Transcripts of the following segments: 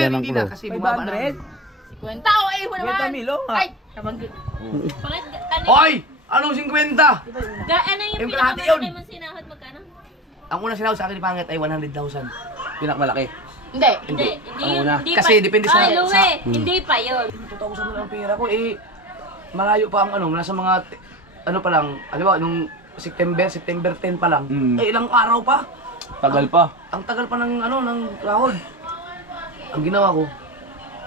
Lagyan ng hindi na clue. kasi bumaba na. 50 o eh, wala naman. 50 milo nga. Ay, kabanggot. Bakit, ano Hoy! Anong 50? ano yung Yung kalahati yun. pinakamalaki mong sinahod magkano? Ang unang sinahod sa akin ni Pangit ay 100,000. Pinakamalaki. Hindi, hindi yun, una. hindi Kasi pa. depende sa- Ay, Louie, hindi pa yun. 2,000 na lang ang pera ko eh. Malayo pa ang ano, nasa mga ano pa lang, ano ba, nung September 10 pa lang. Eh ilang araw pa. Tagal pa. Ang tagal pa ng ano, ng rahod. Ang ginawa ko,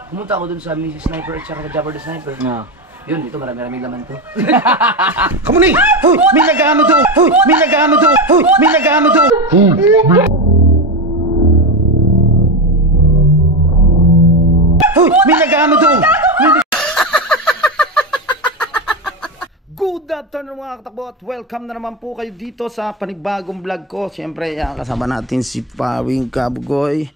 pumunta ako dun sa Mrs. Sniper at saka Jabber the Sniper. Na. Yun, ito marami-rami laman to. Kamunay! Hoy! May nag-ano to! Hoy! May nag-ano to! Hoy! May nag-ano to! Hoy! May nag-ano to! Good afternoon mga katakbo at welcome na naman po kayo dito sa panibagong vlog ko. Siyempre, kasama natin si Pawing Kabgoy.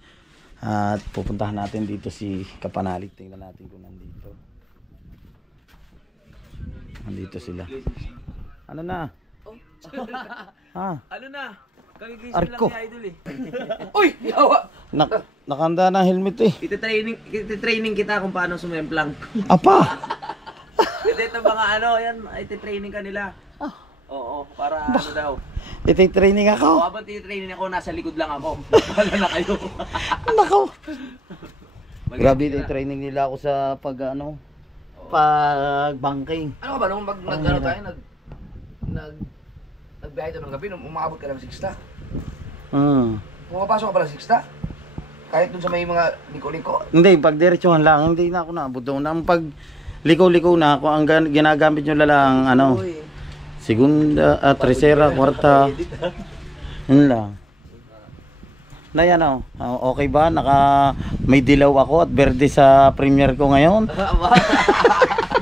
At pupuntahan natin dito si Kapanalig. Tingnan natin kung nandito. Nandito sila. Ano na? Ha? Ano na? Kagigising Arko. lang ni Idol eh. Uy! Yawa! Nakanda ng helmet eh. Iti-training kita kung paano sumemplang. Apa! Hindi ito mga ano, yan, iti-training ka nila. Oo, para ano daw. Iti-training O, ako. habang iti-training ako, nasa likod lang ako. Wala na kayo. Nako. Grabe iti-training nila ako sa pag ano, pag-banking. Ano ka ba, nung nag-ano tayo, nagbiyahe tayo ng gabi, nung umabot ka ng 6 Pumapasok ka pala 6 kahit dun sa may mga liko-liko. Hindi, pag diretsuhan lang, hindi na ako naabot doon. Ang pag liko-liko na, kung ang ginagamit nyo lang, ano, segunda, tercera, kwarta, yun lang. Na yan o, okay ba? May dilaw ako at verde sa premiere ko ngayon.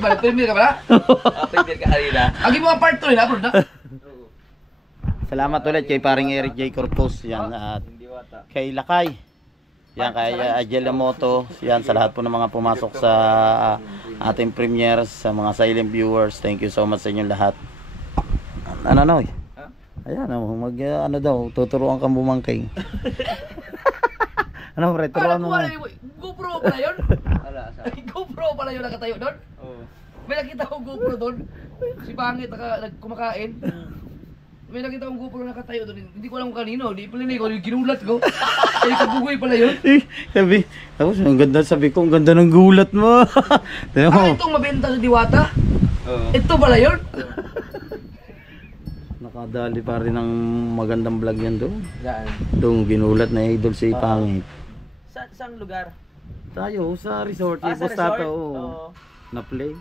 Balik, premier ka pala? Premier ka kanina. Agi mo ang part 2 upload na? Salamat ulit kay paring Eric J. Corpus, yan, at kay Lakay. Yan, kay Ajela Moto, yan, sa lahat po ng mga pumasok sa ating premieres, sa mga silent viewers, thank you so much sa inyong lahat. Ano, ayan, ano daw, tuturuan kang bumangking. Ano, pre, turuan mo. GoPro pala yun? Wala, GoPro pala yun nakatayo doon? Oo. May nakita akong GoPro doon. Si Pangit kumakain. May nakita akong GoPro nakatayo doon. Hindi ko alam kung kanino. Di pala ko, ginulat ko. Ay, kabugoy pala yun. Sabi ko, ang ganda ng gulat mo. Itong mabenta sa Diwata? Oo. Ito pala yun? Nakadali pa rin ng magandang vlog yan doon. Saan? Itong ginulat na idol si Pangit. Saan lugar? Tayo, sa resort. Sa resort? Bustata, Oo. na-play.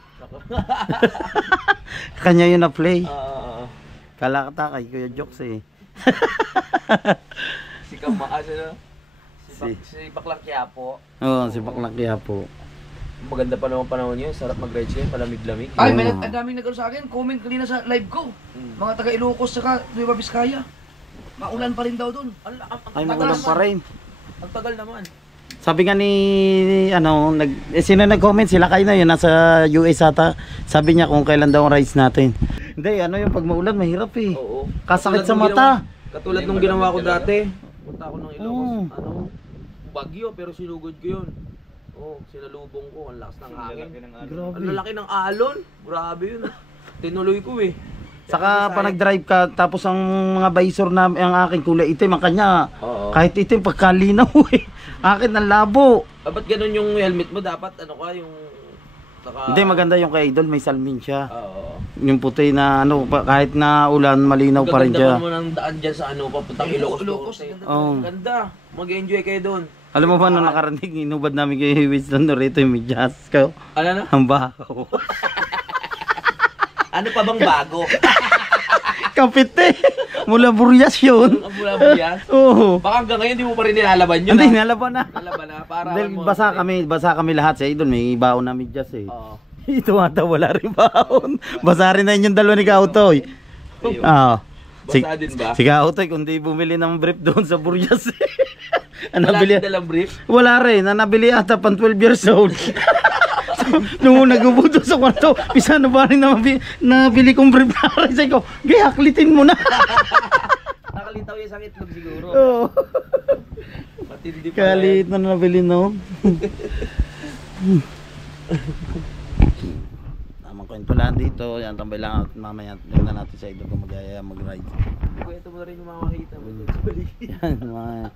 Kanya yun na-play. Oo. Kalakata kay Kuya Jokes eh. Si Kamaas, ano? Si Baklang Quiapo. Oo, si Baklang Quiapo. Maganda pa naman panahon yun. Sarap mag-ride siya. Palamig-lamig. Ay, may ang daming nagano sa akin. Comment kanina sa live ko. Mga taga Ilocos saka Nueva Vizcaya. Maulan pa rin daw doon. Ay, magulang pa rin. Ang tagal naman. Sabi nga ni, sino nag-comment? Sila kayo na yun, nasa US ata. Sabi niya kung kailan daw ang rides natin. Hindi, yung pag maulan, mahirap eh. Oo. Kasakit sa mata. Katulad nung ginawa ko dati. Punta ako ng Oo. Ilocos. Bagyo, pero sinugod ko yun. Oh, sinalubong ko. Ang lakas ng hangin. Grabe. Ang lalaki ng alon. Grabe yun. Tinuloy ko eh. Saka pa nag-drive ka, tapos ang mga visor na ang aking kulay itim, ang kanya, Oo. kahit itim, pagkalinaw eh. Akin ang labo. Ba't ganun yung helmet mo? Dapat ano ka yung... Hindi, maganda yung kay Idol, may salmin siya. Oo. Yung puti na kahit na ulan, malinaw pa rin siya. Gaganda mo ng daan dyan sa ano, papuntang Ilocos. Oo. Ganda. Mag-enjoy kayo doon. Alam mo ba, nung nakarating, inubad namin kay Winston Norito yung medyas ko. Ano na? Ang bakaw. Ano pa bang bago? Kapite! Mula Burias yun. Ang mula-mula. Oo. Baka hanggang ngayon di mo pa rin nilalaban yun. Hindi, nalaban na. Nalaban na. Para Dahil basa kami lahat sa Idol, may baon na medyas eh. Oo. Ito ata wala rin baon. Basa rin na yung dalawa ni Kautoy. Oo. Basa din ba? Si Kautoy, kundi bumili ng brief doon sa Burias eh. Wala din dalang brief? Wala rin, nabili ata pang 12 years old. Nung nagubuto sa kwarto, pisano ba rin nabili kong brief na rin. Sabi ko, gaya, haklitin mo na. Nakalitaw yung isang itlog siguro. Oo. Hindi pa Kaliit na nabili, no? Tamang kwento lang dito. Yan, tambay lang. Mamaya, tingnan natin sa idol kung mag-aya mag-ride. Ito mo na rin yung makakita mo. Yan, mga...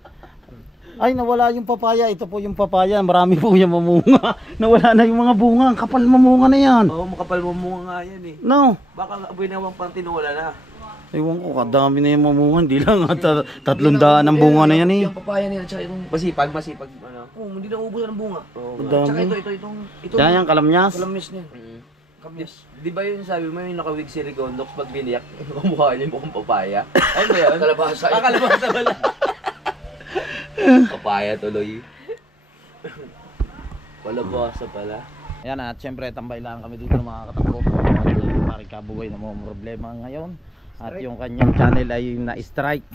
Ay, nawala yung papaya. Ito po yung papaya. Marami po yung mamunga. Nawala na yung mga bunga. Ang kapal mamunga na yan. Oo, makapal mo nga yan eh. No. Baka binawang pang tinuwala na. Ewan ko, kadami na yung mamunga. Hindi lang. 300 ang bunga na yan eh. Yung papaya niya, tsaka itong... Masipag, ano. Oh, hindi na ubusan ng bunga. Oo. Tsaka Dami. ito. Yan yung kalamnyas. Kalamis niya. Mm. Kamyas. Di ba yun sabi mo yung nakawig si Rigondox pag biniyak, kumukha niya yung mukhang papaya? Ano ba yun? Kalabasa. Kalabasa pala. Papaya tuloy. Palabasa pala. Yan at syempre tambay lang kami dito ng mga katakbo. Parang kabuhay na mga problema ngayon. At yung kanyang channel ay na-strike.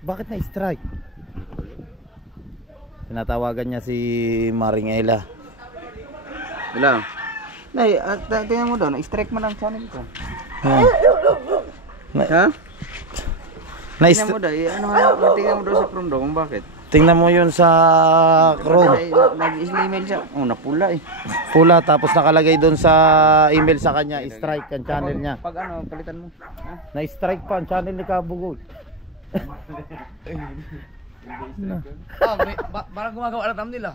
Bakit na-strike? Tinatawagan niya si Maringela. Hello. Nay, tingnan mo daw, na-strike mo lang channel ko. Ha? Na Tingnan mo daw, tingnan mo daw sa Chrome daw kung bakit. tingnan mo yun sa Chrome. Nag-email siya. Oh, napula eh. Pula tapos nakalagay doon sa email sa kanya, strike ang channel niya. Pag ano, palitan mo. Ha? Na-strike pa ang channel ni Kabugol. Parang gumagawa na thumbnail ah.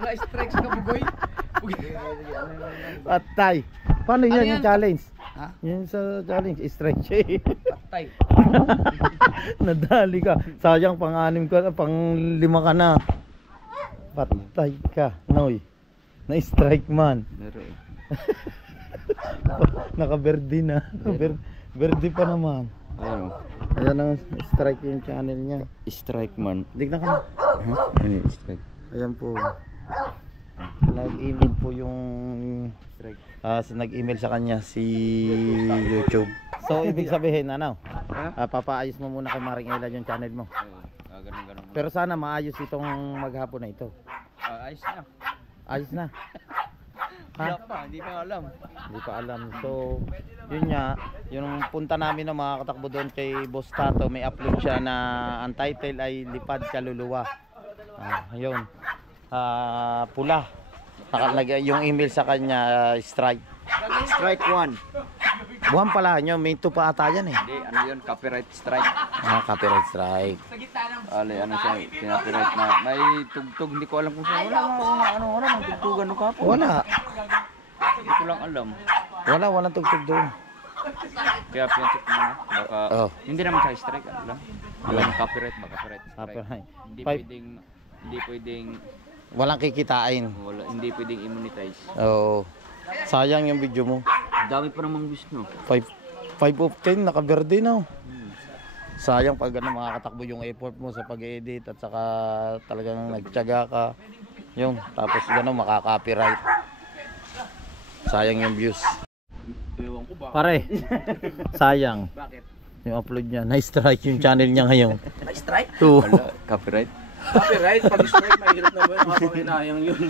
Na-strike sa kabugoy. Patay. Paano yan, Ano yung yan? challenge? Ha? Yun sa challenge, strike. Patay. Nadali ka. Sayang pang-anim ka, pang-5 ka na. Patay ka, Noy. Na-strike man. Meron eh. Naka-verde na. Verde pa naman. Ayun. Ayan ang strike yung channel niya. Strike man. Tignan ka. Ano yung strike? Ayan po. Nag-email po yung nag-email sa kanya si YouTube. So ibig sabihin ano? Papaayos mo muna kay Maring Ela yung channel mo. Ganun. Pero sana maayos itong maghapon na ito. Ayos na. Ayos na. Hindi pa alam. Hindi pa alam. So yun nga, yung punta namin ng mga katakbo doon kay Boss Tato, may upload siya na ang title ay Lipad Kaluluwa. Ayun. Pula. Nakalagay yung email sa kanya, strike. Strike 1. Buwan pala nyo, may 2 pa ata yan eh. Hindi, ano yun? Copyright strike. Copyright strike. Ano siya, copyright na. May tugtog, hindi ko alam kung saan. Wala, ang tugtugan ka po. Wala. Hindi ko lang alam. Walang tugtog doon. Kaya pincheck mo na. Baka, hindi naman sa strike, ano lang. Walang copyright ba? Copyright strike. Copyright. Hindi pwedeng, Walang kikitain. hindi pwedeng immonetize. Oo. Sayang yung video mo. Dami pa namang views, no? 5 of 10, naka-verde na. Sayang pag ano, makakatakbo yung effort mo sa pag-edit at saka talagang nagtiyaga ka. Yung, tapos gano'n makaka-copyright. Sayang yung views. Pare, sayang. Bakit? Yung upload niya, na-strike yung channel niya ngayon. Na-strike? Wala, copyright. Copyright? Pag-strike, mahirap na ba yun? Makapanginayang yun.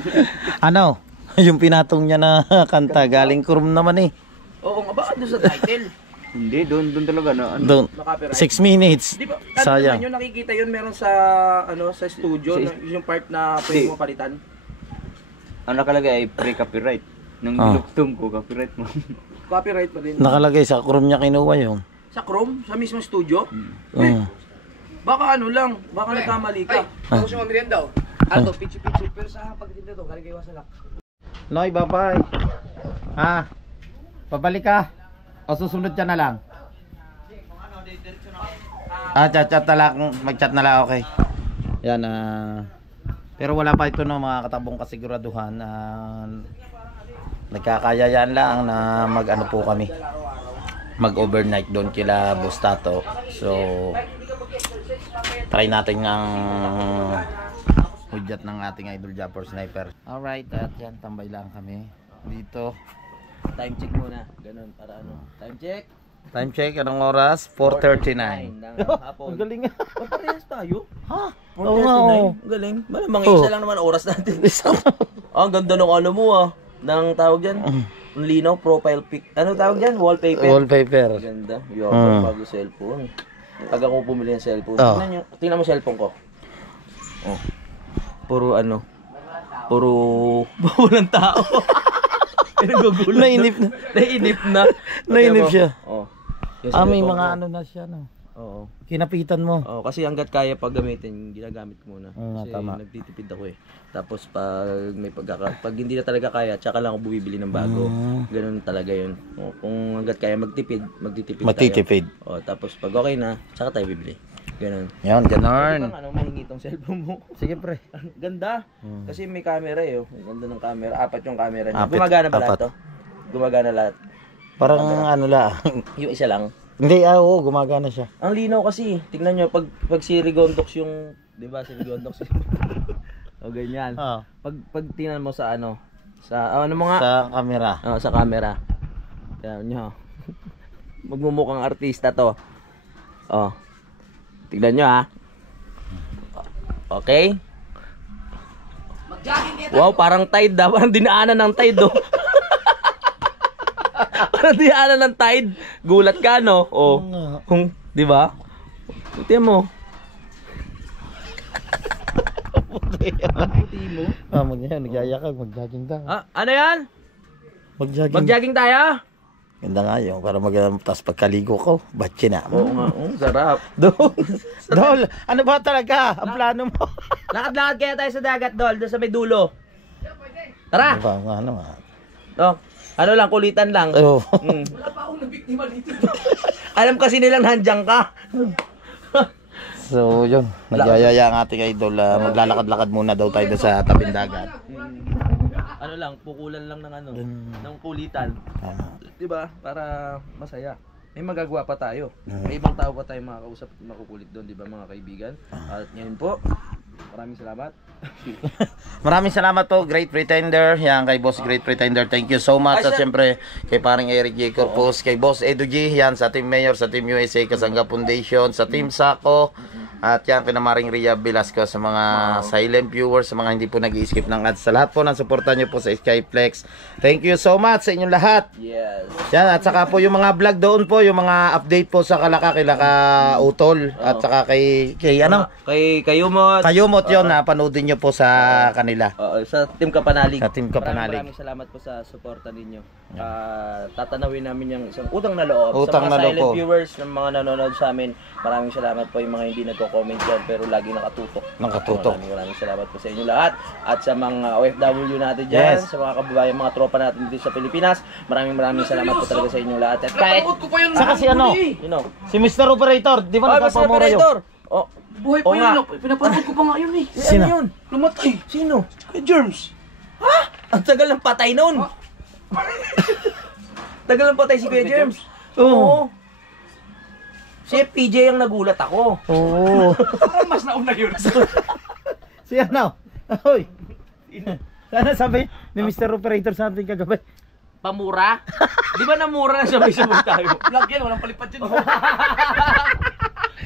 Ano? Yung pinatong niya na kanta, galing Chrome naman eh. Oo nga, bakit doon sa title? Hindi, doon talaga na. Doon, Copyright. 6 minutes. Di ba, Sayang. yun nakikita yun meron sa sa studio, yung part na pwede mo palitan. Ang nakalagay ay pre-copyright. Nung dinugtong ko, copyright mo. Copyright pa din. Nakalagay sa Chrome niya kinuha yun. Sa Chrome, sa mismong studio. Mm. Baka nagkamali ka. Tapos yung merienda oh. Ano to, pichi-pichi. Pero sa pagdating dito, galing kayo sa lak. Noy, bye-bye. Babalik ka. O susunod ka na lang. Chat na lang. Mag-chat na lang, okay. Yan, pero wala pa ito no, mga katabong kasiguraduhan. Nagkakayayaan lang na mag-ano po kami. Mag-overnight doon kila Boss Tato. So, try natin ng hudyat ng ating idol Japper Sniper. Alright, at yan, tambay lang kami dito. Time check muna. Ganun, para ano. Time check. Time check, anong oras? 4:39. Hapon. Ang galing nga. Parehas tayo. Ha? 4:39. Oo nga, oh. Galing. Malamang isa lang naman oras natin. Ang ganda ng ano mo ng tawag dyan. Ang linaw, profile pic. Ano tawag dyan? Wallpaper. Wallpaper. Ganda. Yung bago cellphone. pag ako bumili ng cellphone, Oh. tingnan mo cellphone ko. Oh. Puro walang tao. Nagugulat. Nainip na. Nainip na. Nainip siya. Oh. May mga ano na siya, no? Oo. Kinapitan mo. Oh, kasi hangga't kaya pag gamitin, ginagamit ko muna. Oo nga, Kasi tama. nagtitipid ako eh. Tapos pag hindi na talaga kaya, tsaka lang ako bumibili ng bago. Ganun talaga 'yun. Oh, kung hangga't kaya magtitipid tayo. Matitipid. Oh, tapos pag okay na, tsaka tayo bibili. Ganun. Yan, ganun. Ano mahingi tong cellphone mo? Sige, pre. Ang ganda. Kasi may camera eh. Oh. Ang ganda ng camera. 4 yung camera niya. Apat. Gumagana ba lahat Apat. to? Gumagana lahat. Parang ano lang. Yung isa lang. Hindi, oo, gumagana siya. Ang linaw kasi. Tingnan nyo, pag si Rigondox yung, di ba si Rigondox o ganyan. Oo. Pag tingnan mo sa ano, sa ano mo nga? Sa camera. Sa camera. Tingnan nyo. Magmumukhang artista to. Oh. Tingnan nyo ha. Okay? Wow, parang Tide da. Parang dinaanan ng Tide do. Parang dinaanan ng Tide. Gulat ka no? Oh. Di ba? Tingnan mo. Puti mo. Nagyayakag, mag-jogging tayo. Ano yan? Mag-jogging. Mag-jogging tayo? Ganda nga yun, para tapos pagkaligo ko, batche na. Oo nga, sarap. Dol, ano ba talaga ang plano mo? Lakad-lakad kaya tayo sa dagat, Dol, doon sa may dulo. Tara! Ano ba, ano nga? Oh, ano lang, kulitan lang. Oh. Wala pa akong nabiktima dito. Alam kasi nilang nandiyan ka. So yun, nagyayaya ang ating idol, maglalakad-lakad muna daw tayo doon sa tabing dagat. Ano lang, pukulan lang ng ano, ng kulitan. Di ba? Para masaya. May magagawa pa tayo. May ibang tao pa tayo makakausap, makukulit doon, di ba mga kaibigan? At ngayon po, maraming salamat. Maraming salamat po, Great Pretender. Yan, kay Boss Great Pretender. Thank you so much. At syempre, kay paring Eric J. Corpus, kay Boss Edu G. Yan, sa Team Mayor, sa Team USA, Kasangga Foundation, sa Team Sako. At yan, kay Maring Ria Velasco, sa mga silent viewers, sa mga hindi po nag-i-skip ng ads. Sa lahat po ng suporta nyo po sa Skyflex. Thank you so much sa inyong lahat. Yes. Yan, at saka po yung mga vlog doon po, yung mga update po sa kay Laka Utol. At saka kay ano? Kay Kayumot. Kayumot yun, panoodin nyo po sa kanila. Sa Team Kapanalig. Sa Team Kapanalig. Maraming salamat po sa suporta ninyo. Tatanawin namin yung isang utang na loob. Utang sa mga na loob silent po. viewers, ng mga nanonood sa amin, maraming salamat po yung mga hindi nagko-comment dyan pero lagi nakatutok. Nakatutok. Maraming salamat po sa inyo lahat. At sa mga OFW natin dyan, Yes. sa mga kababayan, mga tropa natin dito sa Pilipinas, maraming salamat po talaga sa inyo lahat. At kahit, Napanood ko pa yun. Saka si ano? you know, Si Mr. Operator, di ba Mas nagpapamura yun? operator! Oh, Buhay pa Oo nga. yun. Pinapanood ko pa nga yun eh. Sino? ano yun? Namatay. Sino? Kay Germs. Ang tagal ng patay nun! Tagal ng patay si Kuya Germs. Oo. Si PJ ang nagulat ako. Oo. Parang mas nauna yun. Si ano? Hoy. Sana sabi ni Mr. Operator sa ating kagabi. Pamura? Di ba namura na sabay-sabay tayo? Vlog yan. Walang palipad yun.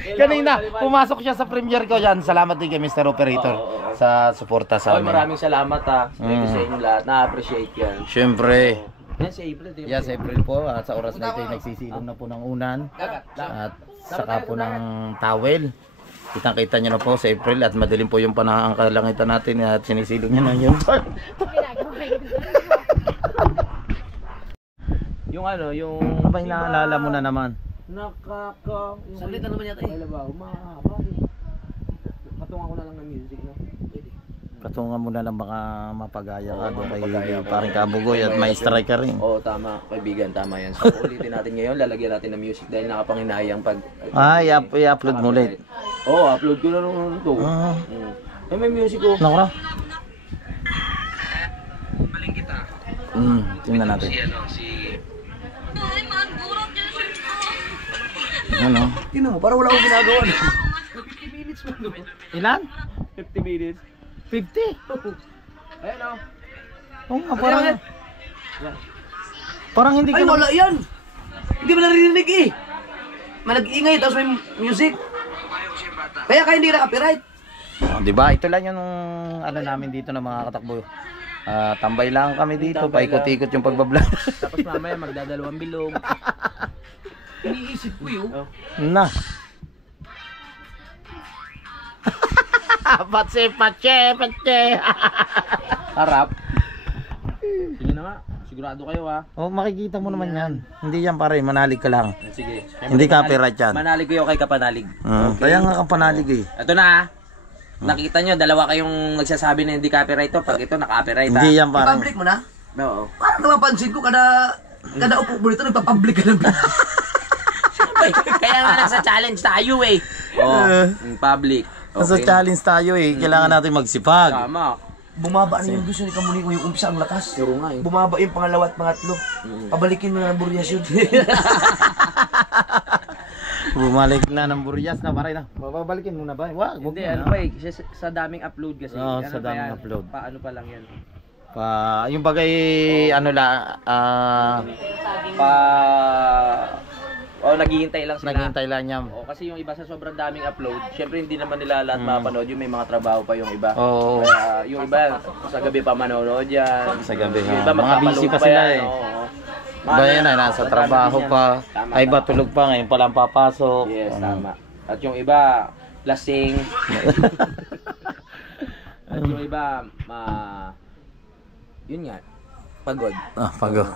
Kanina, pumasok siya sa premiere ko yan. Salamat din kay Mr. Operator sa suporta sa amin. Maraming salamat ha. Thank you sa inyo lahat. Na-appreciate yan. Siyempre. Yan si April. di ba? Yes, April po. At sa oras na ito, nagsisilong na po ng unan. At saka po ng towel. Kitang-kita nyo na po sa April at madilim po yung panahang kalangitan natin at sinisilong niya na yun. Yung ano, yung... May naalala mo na naman. Saglit na naman yata eh. Mahaba eh. Patungan ko na lang ng music na. Pwede. Patungan mo na lang baka mapagaya ka doon kay parang Kabugoy at may strike ka rin. Oo, tama. Kaibigan, tama yan. So, ulitin natin ngayon. Lalagyan natin ng music dahil nakapanginayang pag... I-upload mo ulit. Oo, upload ko na nung ito. May music ko. Nakura? Tingnan natin. Ano? Tino, parang wala akong ginagawa. Ilan? 50 minutes. 50? Ayan o. Oo nga, parang hindi Ay, ka wala yan. Hindi mo naririnig eh. Manag-ingay, tapos may music. Kaya hindi na copyright. Di ba? Ito lang yung ano namin dito na mga katakbo. Tambay lang kami dito, paikot-ikot yung pagbablog. Tapos mamaya magdadalawang bilog. Iniisip ko yun. Na. Patse. Harap. Sige na nga. Sigurado kayo ha. Oh, makikita mo naman yan. Hindi yan pare, manalig ka lang. Sige. Hindi copyright yan. Manalig ko yung kay Kapanalig. Kaya nga kang panalig eh. Ito na ha. Nakita nyo, dalawa kayong nagsasabi na hindi copyright to. Pag ito, naka-copyright ha. Hindi yan pare. Public mo na? Oo. Parang napapansin ko kada upo mo dito, nagpa-public ka ng Kaya nga nasa challenge tayo eh. Public. Nasa challenge tayo eh. Kailangan natin magsipag. Tama. Bumaba na yung gusto ni Kamuniko, yung umpisa ang lakas. Pero nga eh. Bumaba yung pangalawa at pangatlo. Pabalikin mo na ng buryas yun. Bumalik na ng buryas na pare na. Babalikin mo na ba? Wag, wag Hindi, mo ano na. pa eh. Sa daming upload kasi. Oo, Ano sa pa daming yan? upload. Paano pa lang yan? Yung bagay ano la Naghihintay lang sila. naghihintay lang niya. Kasi yung iba sa sobrang daming upload, syempre hindi naman nila lahat mapanood. Yung may mga trabaho pa yung iba. Oo. Kaya yung iba, sa gabi pa manonood yan. Sa gabi, Yung iba, mga busy pa magpapaload sila yan, eh. oo. Ba yan ay nasa trabaho pa. Tama, Ay ba tama. tulog pa ngayon pa lang papasok. Yes, tama. At yung iba, lasing. At yung iba, yun nga, pagod. Pagod.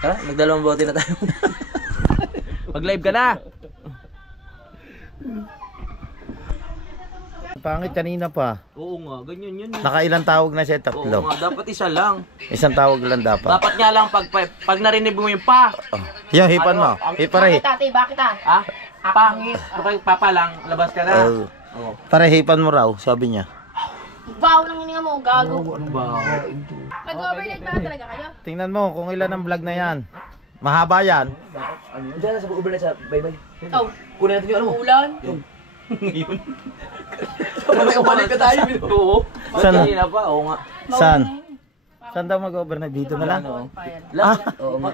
Tara, magdalawang bote na tayo. Mag-live ka na! Pangit kanina pa. Oo nga, ganyan yun. Nakailang tawag na siya? Oo Tatlo. nga, dapat isa lang. Isang tawag lang dapat. Dapat nga lang pag narinig mo yung pa. Yung hipan mo. Pare. Tate, bakit ah? Ha? Pangit. Kapag papa lang, labas ka na. Oo. Pare hipan mo raw, sabi niya. Baw ng hininga mo, gago. Ano ba? Nag-overnight ba talaga kayo? Tingnan mo kung ilan ang vlog na yan. Mahaba yan. Diyan na sa overnight sa bye-bye. Oh, Kunin natin yung ano mo. ulan. Balik ka tayo. Oo. Saan? Kanina pa, oo nga. Saan? Saan daw mag-overnight? Dito na lang? Ano? Ah,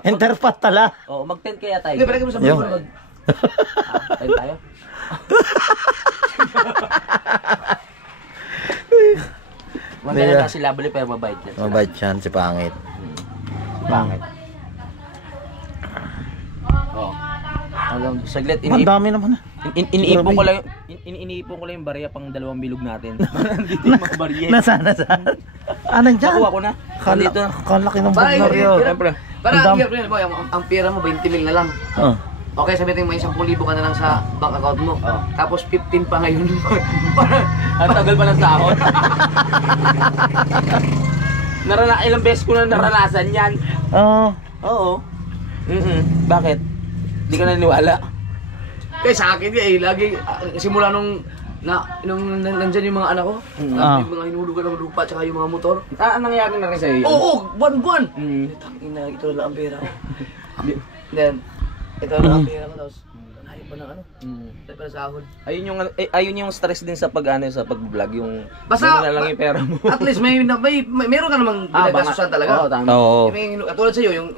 Interpat tala. Oo, mag-10 kaya tayo. Hindi, balik mo sa Yo. bye-bye. 10 tayo. Maganda na sila bali pero mabait yan. Mabait yan si Pangit. Pangit. Oo. Hanggang saglit Ang dami naman. iniipon ko lang iniipon ko lang yung barya pang dalawang bilog natin. Nandito yung mga barya. Nasaan? Nandyan. Nakuha ko na. Dito. Kalaki ng Para bagnar yun. Siyempre. Para Ang ang dam- hirap nyo, ang pera mo 20 mil na lang. Oh. Okay, sabihin mo may 10,000 ka na lang sa bank account mo. Oh. Tapos 15 pa ngayon. Para Ang tagal pa ng sahod. Ilang beses ko na naranasan yan. Oh. Oo. Bakit? Hindi ka naniniwala? kaya sa akin eh, lagi simula nung nandyan yung mga anak ko, yung mga hinulugan ng lupa tsaka yung mga motor. Nangyari na rin sa'yo yun? Oo, buwan-buwan. Mm. Tangina, ito na lang ang pera ko. Then, ito na lang ang pera ko, tapos hanayop pa ng ano, hanayop pa ng sahod. Ayun yung stress din sa sa pag-vlog, yung Basta, na lang yung pera mo. At least meron ka namang ginagastusan talaga. Oo, tama. Oo. Katulad sa'yo, yung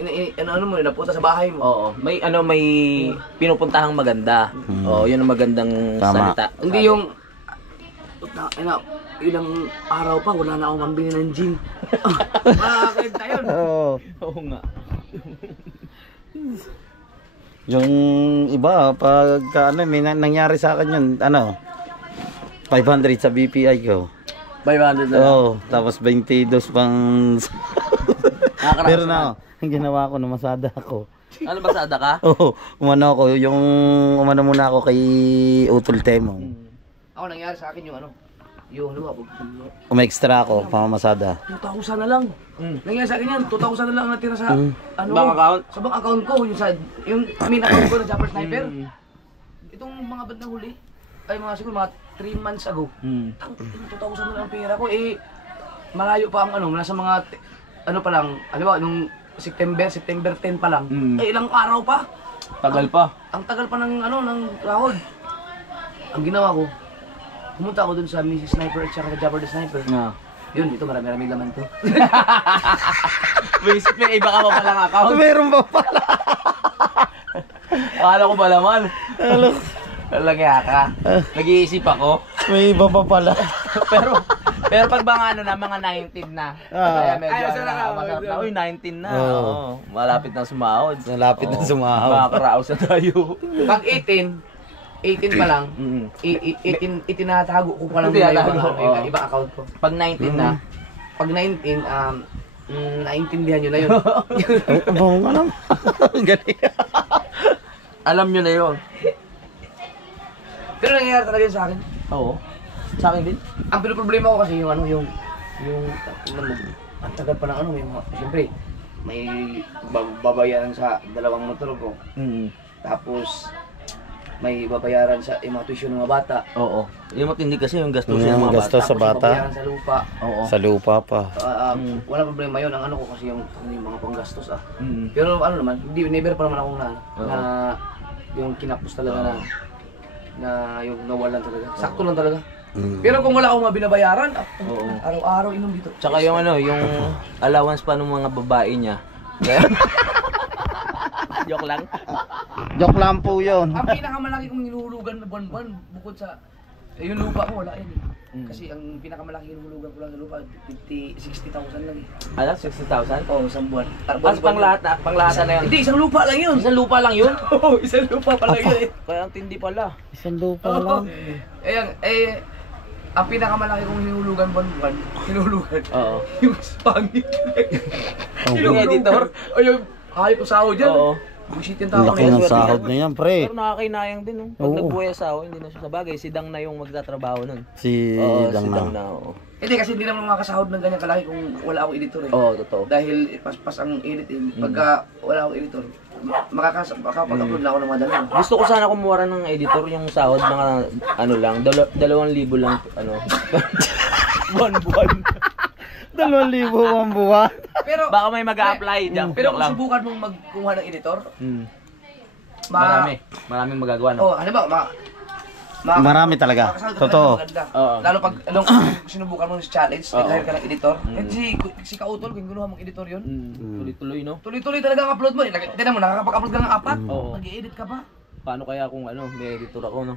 ano mo, napunta sa bahay mo. Oo, may pinupuntahang maganda. Oo, yun ang magandang Tama. salita. Hindi yung ilang araw pa, wala na akong pambili ng gin. Makakakita yun. Oo. Oo nga. Yung iba, pag may nangyari sa akin yun, 500 sa BPI ko. 500 na. Oo, tapos 22 pang... Nakakaraos Pero naman. ang ginawa ko, namasada ako. Ano ba sada ka? Oo, umano muna ako kay Utol Temong. Ako nangyari sa akin yung yung Umextra ako, pamamasada. 2,000 na lang. Nangyari sa akin yan, 2,000 na lang natira sa Bank account? Sa bank account ko, yung main account ko na Japper Sniper. Itong mga bandang huli, ay siguro mga 3 months ago. 2,000 na lang ang pera ko malayo pa ang nasa mga pa lang, nung September 10 pa lang. Ilang araw pa. Tagal pa. Ang tagal pa ng ng rahod. Ang ginawa ko, pumunta ako dun sa Mrs. Sniper at saka Japper the Sniper. Yun, dito marami-rami laman to. May iba ka pa palang account. Meron ba pala? Akala ko ba naman? Talaga ka. Nag-iisip ako. May iba pa pala. pero pag mga 19 na. Kaya medyo masarap na. Uy, 19 na. Oo. Malapit na sumahod. Malapit na sumahod. Makakaraos na tayo. Pag 18, 18 pa lang, itinatago ko pa lang Hindi, yung ibang account ko. Pag 19 na, Pag 19, naintindihan nyo na yun. Oo nga naman. Galing. alam nyo na yun. Pero nangyayari talaga yun sa akin. Oo. Sa akin din. Ang pinoproblema ko kasi yung ang tagal pa ng ano, siyempre, may babayaran sa dalawang motor ko. Tapos, may babayaran sa mga tuition ng mga bata. Oo. Yung matindi kasi yung gastos Yung ng mga gastos bata. sa bata. Babayaran sa lupa. Oo. Sa lupa pa. Wala problema yun. Ang ano ko kasi yung mga panggastos Pero ano naman, never pa naman ako na yung kinapos talaga na yung nawalan talaga. Sakto lang talaga. Pero kung wala akong binabayaran, araw-araw inom dito. Tsaka yung yung allowance pa ng mga babae niya. Joke lang. Joke lang po yun. Ang pinakamalaki kong hinuhulugan na buwan-buwan, bukod sa yung lupa ko, wala yan Kasi ang pinakamalaki hinuhulugan ko lang sa lupa, 60,000 lang Ano? 60,000? Oo, isang buwan. As panglahatan na yun. Hindi, isang lupa lang yun. Isang lupa lang yun? Oo, isang lupa pa lang yun Kaya ang tindi pala. Isang lupa lang. Ayan, ang pinakamalaki kong hinulugan buwan-buwan, Oo. yung Spanish. Yung editor? O yung hayop ko sahod dyan. Oo. Bullshit yung Ang tao laki ng sahod na yan, pre. Pero nakakainayang din, no? Pag Oo. nagbuhay asawa, hindi na siya sa bagay. Si Dang na yung magtatrabaho nun. Si Oo, Dang si Dang na. na, oo. Hindi kasi hindi naman makakasahod ng ganyan kalaki kung wala akong editor Oo, totoo. Dahil pas ang edit pagka wala akong editor, makakapag-upload na ako ng mga dalawa. Gusto ko sana kumuha ng editor yung sahod mga ano lang, 2,000 lang ano. Buwan-buwan. 2,000 ang buwan. Pero Baka may mag-a-apply diyan. pero kung subukan mong magkuha ng editor, Maraming magagawa no. oh, ano ba, Marami talaga. makakasahod ka Totoo. ng maganda. Oo. Lalo pag sinubukan mo ng challenge, nag-hire ka ng editor. Si Kautol, kung guluhan mong editor yun, Tuloy-tuloy no. tuloy-tuloy talaga ang upload mo. Tignan mo, nakakapag-upload ka ng 4, Oo. mag-i-edit ka pa. Paano kaya kung may editor ako no?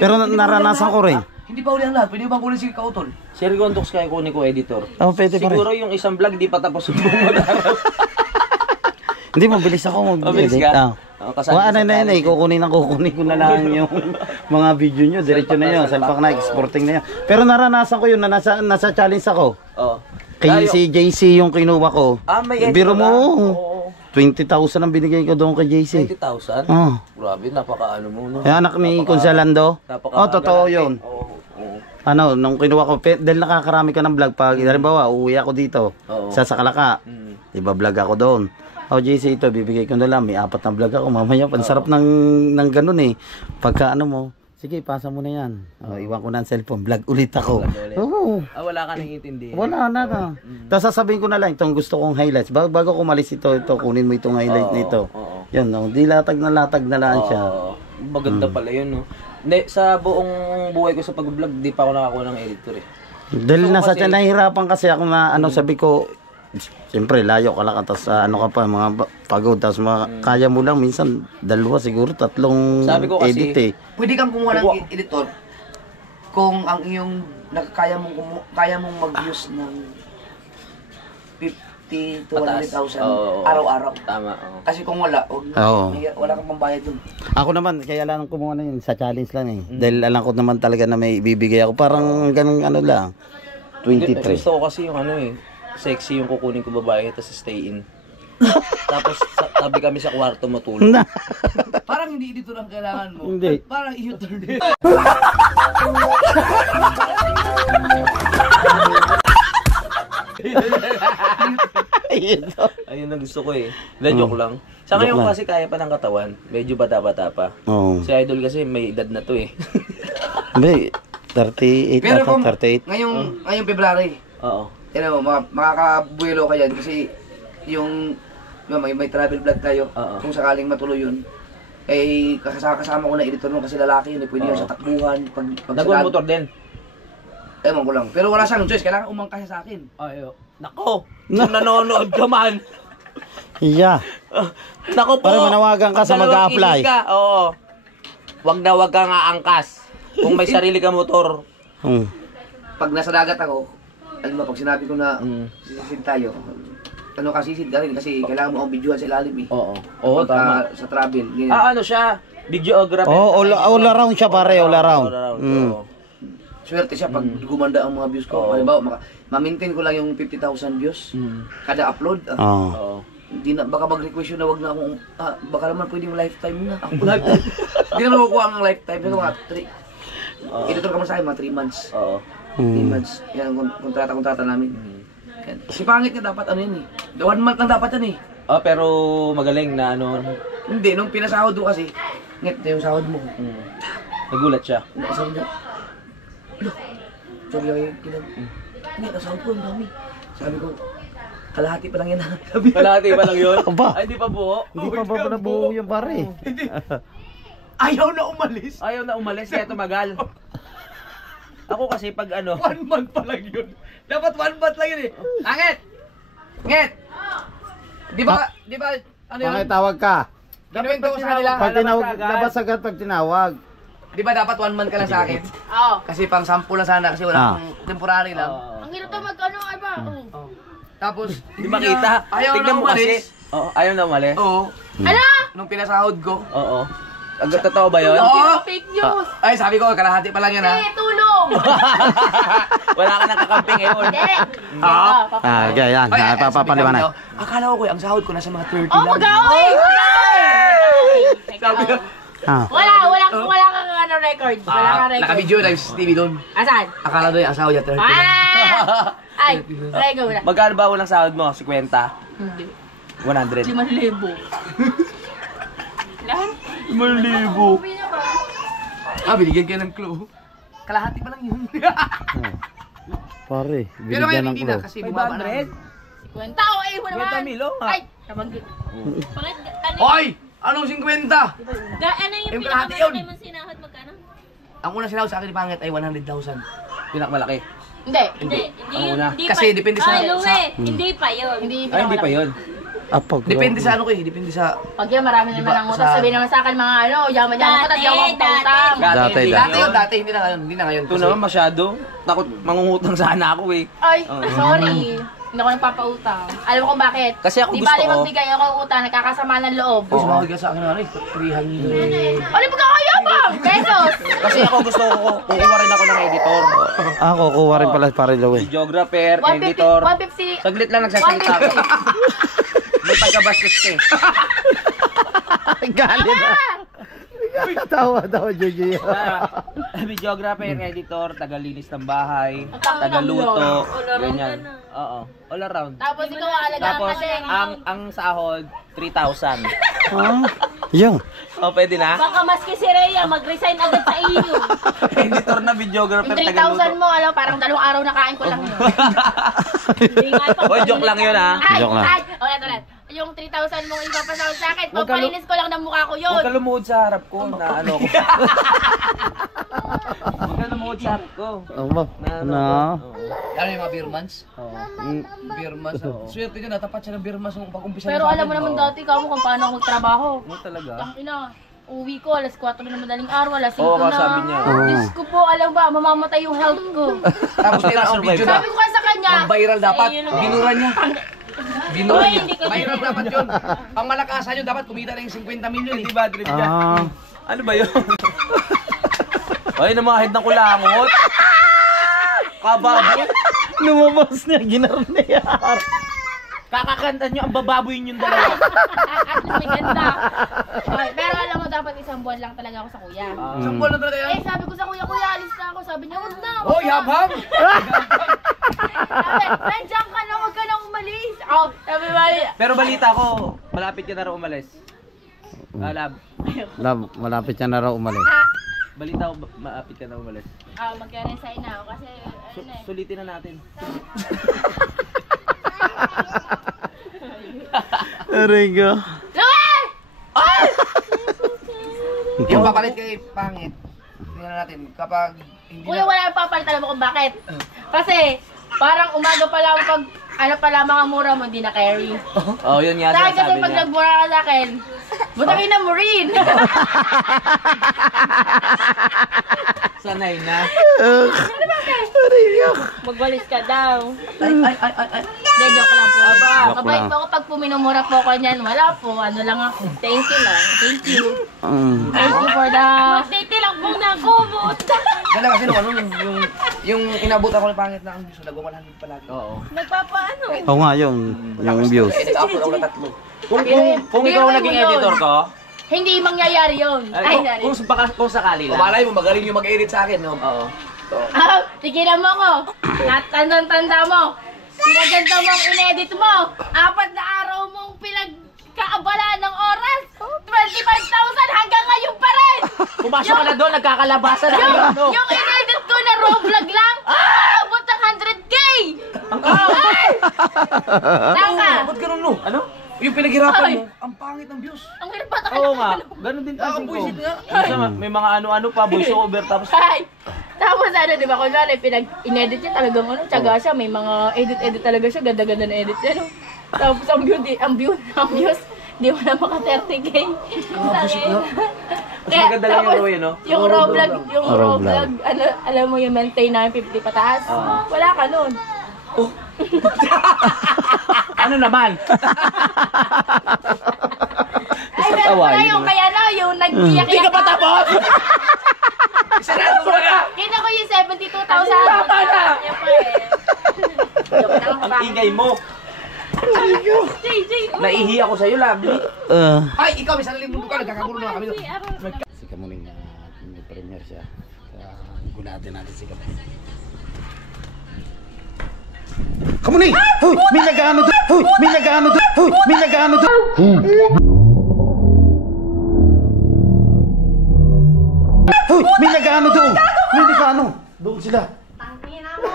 Pero naranasan ko rin. Hindi pa uli ang lahat. Pwede bang kunin si Kautol? Sir Gondox kaya kunin ko editor. Oh, pwede pa rin. Siguro yung isang vlog di pa tapos yung buong mag-aral. Hindi, mabilis ako Mabilis mag-edit. ka? Wala na na yun, kukunin ko na lang yung mga video nyo. Diretso na yun, salpak na, exporting na yun. Pero naranasan ko yun, na nasa challenge ako. Oo. Kay si JC yung kinuha ko. May editor. Biro mo, Oo. 20,000 ang binigay ko doon kay JC. 20,000? Oh. Grabe, napaka-ano mo no. Kaya anak ni Consalando. Oh, totoo yun. Oo. Ano, nung kinuha ko, dahil nakakarami ka ng vlog, pag halimbawa, uuwi ako dito, Oo. sa Sakalaka, iba-vlog ako doon. Oh, JC, ito, bibigay ko na lang, may 4 na vlog ako, mamaya, pansarap ng ganun eh. Pagka ano mo, sige, pasa mo na yan. Oh, iwan ko na ang cellphone, vlog ulit ako. Oo. Wala ka nang intindi. Wala na ka. Tapos sasabihin ko na lang, itong gusto kong highlights. Bago ko malis ito, kunin mo itong highlight nito. Oo. Yan, no? Di latag na lang siya. Oo. Maganda pala yun, no? Hindi, sa buong buhay ko sa pag-vlog, di pa ako nakakuha ng editor eh. Dahil nahihirapan kasi ako na, sabi ko, siyempre, layo ka lang, tapos ano ka pa, mga pagod, tapos kaya mo lang, minsan, 2 siguro, 3 Sabi ko kasi, edit eh. Pwede kang kumuha ng editor kung ang iyong kaya mong mag-use ng 50 to 100,000 araw-araw. Tama, oo. Kasi kung wala, wala kang pambayad dun. Ako naman, kaya lang kumuha na yun, sa challenge lang eh. Dahil alam ko naman talaga na may ibibigay ako, parang ganun ano lang, 23. Gusto ko kasi yung sexy yung kukunin ko babae, tapos stay in. Tapos tabi kami sa kwarto matulog. Parang hindi dito lang kailangan mo. Hindi. Parang i-turn din. Ayun ang gusto ko eh. Joke lang. Sa ngayon kasi kaya pa ng katawan, medyo bata-bata pa. Oo. Si Idol kasi may edad na to eh. Hindi, 38 Pero ata, kung 38. ngayong February, Oo. makakabuelo ka yan kasi yung may travel vlog tayo. Oo. Kung sakaling matuloy yun, kasama ko na editor mo kasi lalaki yun, pwede yan sa takbuhan. Nagawang motor din. Ewan ko lang. Pero wala siyang choice, kailangan umangka siya sa akin. Ayo. Nako, kung nanonood ka man. Yeah. Nako po. Para manawagan ka sa mag-a-apply. Oo. Wag kang aangkas. Kung may sarili ka motor. Pag nasa dagat ako, alam mo, pag sinabi ko na sisid tayo, sisid ka rin kasi kailangan mo ang videoan sa ilalim eh. Oo. Oo, tama. Sa travel. Ganyan. Ano siya? Videographer. Oh, all around siya pare, all around. Oo. Swerte siya pag gumanda ang mga views ko. Halimbawa, ma-maintain ko lang yung 50,000 views kada upload. Oh. Oo. Hindi na, baka mag-request yun na wag na akong, baka naman pwedeng lifetime na. Ako lifetime. Hindi na nakukuha ang lifetime. Pero mga 3, editor ka mo sa akin, mga 3 months. Oo. 3 months. Yan ang kontrata namin. Yan. Si pangit nga dapat ano yun eh. 1 month lang dapat yan eh. Oh, pero magaling na ano. Hindi, nung pinasahod mo kasi, ngit na yung sahod mo. Nagulat siya. Sabi niya, look, sorry ay kinag... Ngit, nasahod ko, ang dami. Sabi ko, kalahati pa lang yan. Sabi niya, Kalahati pa lang yun? Aba. Ay, di pa buo? Hindi pa ba nabuo yung pare? ayaw na umalis. Ayaw na umalis, kaya tumagal. Ako kasi pag ano... 1 month pa lang yun. Dapat 1 month lang yun eh. Angit! Ngit! Di ba, ano yun? Bakit tawag ka? Ginuwento ko sa kanila. Pag tinawag, dapat sagad pag tinawag. Di ba dapat 1 month ka lang sa akin? Oo. Kasi pang sample lang sana kasi wala akong temporary lang. Ang hirap to mag-ano, ay ba? Tapos, Di ba kita? Ayaw Tignan na mo kasi. umalis. Oo, ayaw na umalis. Oo. Ano? Nung pinasahod ko. Oo. Ang totoo ba yun? Oo. Fake news. Ay, sabi ko, kalahati pa lang yan ha. Eh, tulong! Wala ka nang kakamping ngayon. Hindi. Okay, yan. Ay, Papapaliwanag. sabi ko, akala ko ang sahod ko nasa mga 30 Oh, lang. mag-away! Mag-away! Sabi ko, Wala kang ano record. Wala kang record. naka-video na yung TV doon. Asan? Akala doon yung asawa niya 30 lang. Ay, try ko na. Magkano ba unang sahod mo? 50? Hindi. 100? 5,000. Lahat? 5,000. Binigyan kayo ng clue. Kalahati pa lang yun. Pare, Pero binigyan ngayon ng hindi na clue. kasi bumaba na. 500? Kwenta o eh, mo naman. 50 milo nga. Ay, nabanggit. Bakit? Ano, Hoy! Anong 50? ano yung Yung kalahati pinakamalaki yun. mong sinahod? Magkano? Ang unang sinahod sa akin ni Pangit ay 100,000. Pinakamalaki. Hindi. Hindi. Ang una. Kasi depende sa- Ay, Louie, hindi pa yun. Hindi Ay, hindi pa yun. Depende sa ano ko eh, depende sa... Pag yan, marami naman ang utang. sa- Sabihin naman sa akin mga ano, yaman-yaman ko, tapos gawang pautang. Dati, Dati yun, dati, hindi na ngayon, hindi na ngayon. Ito naman masyado. Takot, mangungutang sana ako eh. Ay, sorry. Hindi ako nagpapautang. Alam mo kung bakit? Kasi ako Di gusto bali ko- magbigay ako ng utang, nagkakasama ng loob. Tapos sumahod ka sa akin ano, 300. Ano ba kakayabang? Pesos! Kasi ako gusto ko, kukuha rin ako ng editor. Ako, kuha rin pala pare Louie. Videographer, 150, editor. 150. Saglit lang nagsasalita ako. May pagkabastos ka eh. Galit na. Tawa, Jojo. Videographer, editor, tagalinis ng bahay, Ang tagaluto, All around ganyan. ka na. Oo, all around. Tapos ikaw aalagaan Tapos, kasi. ang sahod, 3,000. Yung. Oh, pwede na? Baka maski si Rhea, mag-resign agad sa iyo. Editor na videographer, Yung 3,000 tagaluto. mo, alam, parang 2 araw na kain ko lang yun. Hindi nga pa. Hoy, joke lang yun ha. Ay, Joke lang. ay, ulit. Yung 3,000 mong ipapasahod sa akin, Huwag ka lu- pagpalinis ko lang ng mukha ko yun. Huwag ka lumuhod sa harap ko na ano ko. Huwag ka lumuhod sa harap ko. Ano? Na ano Na. ko. Oo. Ano yung mga beer months? Oo. Beer months. Swerte nyo, natapat siya ng beer months nung pag-umpisa Pero alam mo naman dati ka mo kung paano ako magtrabaho. Ano talaga? Tang ina, uwi ko alas 4 na madaling araw, alas 5 Oo, na. sabi niya. Diyos ko po, alam ba, mamamatay yung health ko. Tapos meron ang video na. Sabi ko kasi sa kanya, Ang viral dapat, Ayun. binura niya. Binura Hoy, niya. hindi ka Viral dapat yun. Pang malakasan yun, dapat kumita na yung 50 million eh. Hindi ba, trip niya? Ah. Ano ba yun? Ay, namahid ng kulangot. Kababo. Lumabas niya, ginarneyar. Kakakanta nyo, ang bababoy yung dalawa. may ganda. Okay, pero alam mo, dapat isang buwan lang talaga ako sa kuya. Isang buwan na talaga yan. Eh, sabi ko sa kuya, kuya, alis na ako. Sabi niya, wag na. wag Oh, na." yabang! Sabi, nandiyan ka na, wag ka na umalis. Oh, sabi ba, Pero balita ko, malapit ka na raw umalis. Lab, Love, malapit siya na raw umalis. balita ko, malapit ka na umalis. mag-resign na ako kasi, ano na eh. Sulitin na natin. Ringo. Louie! Yung papalit kay Pangit. Tingnan natin, kapag hindi Kuya, na... wala yung papalit. Alam mo kung bakit? Kasi, parang umaga pa lang pag, ano pala, mga mura mo, hindi na carry. Oh, yun nga Sa akin kasi sinasabi pag niya. nagmura ka sa akin, Butangin na mo rin. Sanay na. Magwalis ka daw. Ay. Hindi, joke lang po. Joke Mabait lang. po ako pag puminumura po ako niyan. Wala po, ano lang ako. Thank you lang. Thank you. Thank you for the... Magtitilak mo na kumot. Ganda kasi nung ano, yung inabot ako ng pangit na ang views, nagwa 100 palagi. Oo. Nagpapaano? Oo nga yung views. Eh, nag-upload ako na 3. Kung ikaw Biruin naging mo yun. editor ko, Hindi mangyayari yun. Ay, sorry. kung sakali lang. Malay mo, magaling yung mag-edit sa akin, no? Oo. Tigilan mo ko. At tandang-tanda mo. Pinaganda mong inedit mo. 4 na araw mong pinagkaabalaan ng oras. 25,000 hanggang ngayon pa rin. Pumasok ka na doon, nagkakalabasan na kayo. No? Yung inedit ko na raw vlog lang, abot ng 100K. Ay! Tama. Ba't ganun, no? Ano? Yung pinaghirapan Ay. mo, ang pangit ng views. Ang hirap pa Oo nga, ganun din Ah, pansin ko. buisit nga. Minsan, may mga ano-ano pa, voice over, tapos Ay! Tapos ano, di ba, kunwari, in-edit niya talagang ano, tsaga siya, may mga edit talaga siya, ganda-ganda na edit niya, no? Tapos ang views, di mo na maka 30K. mas maganda lang yung raw yun, no? Yung raw vlog, Raw vlog. ano, alam mo yung maintain na yung 50 pataas, wala ka nun. Ano naman? Ay, meron pala yung kaya na, yung nag-iyak-iyak. Hindi ka pa tapos! Sarado mo na! Kita ko yung 72,000. Tama na! Yan pa eh. Joke lang, Ang ingay mo. JJ, Naihi ako sa'yo lagi. Ay, ikaw, may sariling mundo ka, nagkakagulo na kami. Si Kamuning may premiere siya. Kaya gulatin natin si Kamuning. Kamuning! Hoy! May nag-ano doon! Hoy! May nag-ano doon! Hoy! May nag-ano doon! Hoy! May nag-ano doon! May nag-ano! Doon sila! tangina mo.